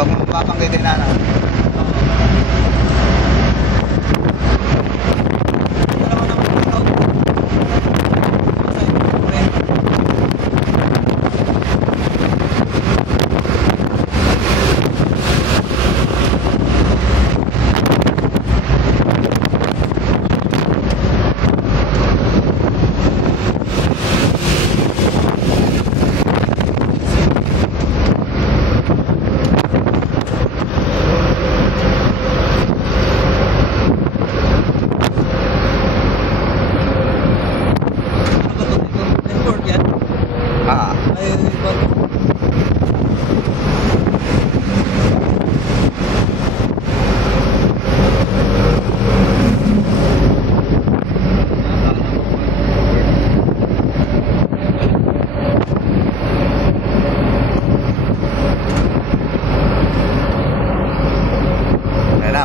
Huwag mo papanggitin na, no?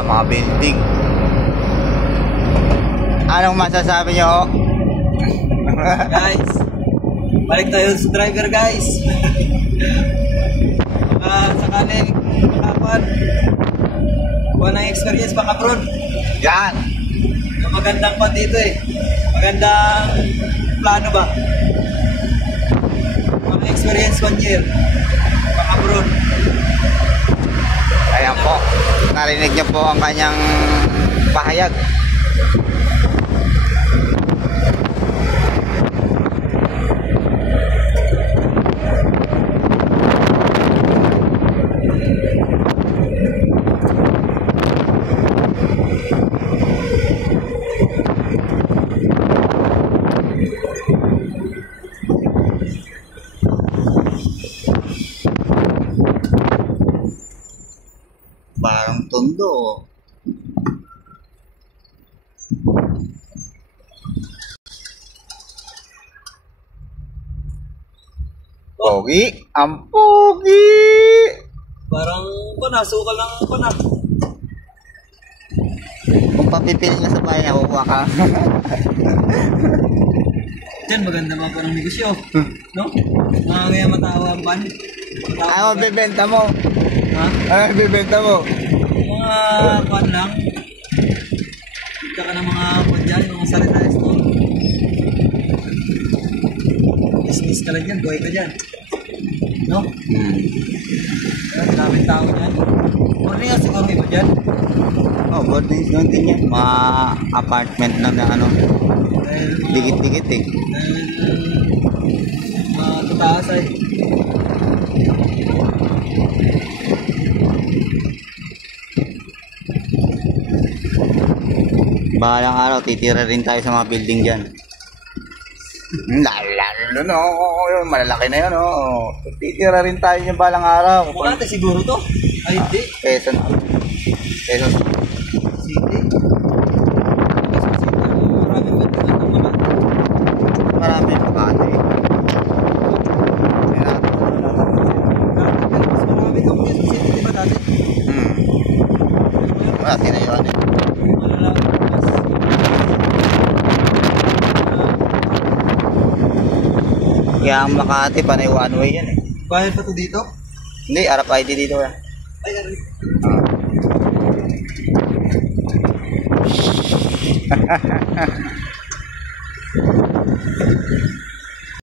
Mga building. Anong masasabi nyo? Guys, balik tayo sa driver, guys. Sakaling makapan kuha ng experience pang abroad. Yan. Magandang pa dito eh. Magandang plano ba? Mga experience 1 year pang abroad. Ayan po, narinig niyo po ang kanyang pahayag. Parang tondo. Pogi, ang pogi. Parang sukal lang ako na. Kung papipili nga sa bahay, nakukuha ka. Diyan maganda mga parang negosyo, no? Mga matawa ang ban. Ano bibenta mo? Ha? Ano bibenta mo? Mga kwan lang. Kita ka ng mga kwan dyan, mga salita store. Business ka lang dyan, buhay ka dyan. No? Maraming tao dyan. Morning nga siguro iba dyan. Oh, boarding is lang din yan. Mga apartment lang na ano. Dikit-dikit eh. Tataas ay. Bahalang araw, titira rin tayo sa mga building dyan. Lalo no, malalaki na yun, oh. Titira rin tayo yung balang araw. Mukha natin siguro to. Ay, hindi. Quezon. Quezon. City. Maraming Makati. Mas marami ka muna sa city, di ba dati? Wala, tinayuan eh. Kaya ang Makati, panay one way yan eh. Bayad pa to dito? Hindi, RFID dito eh. Ay, ano?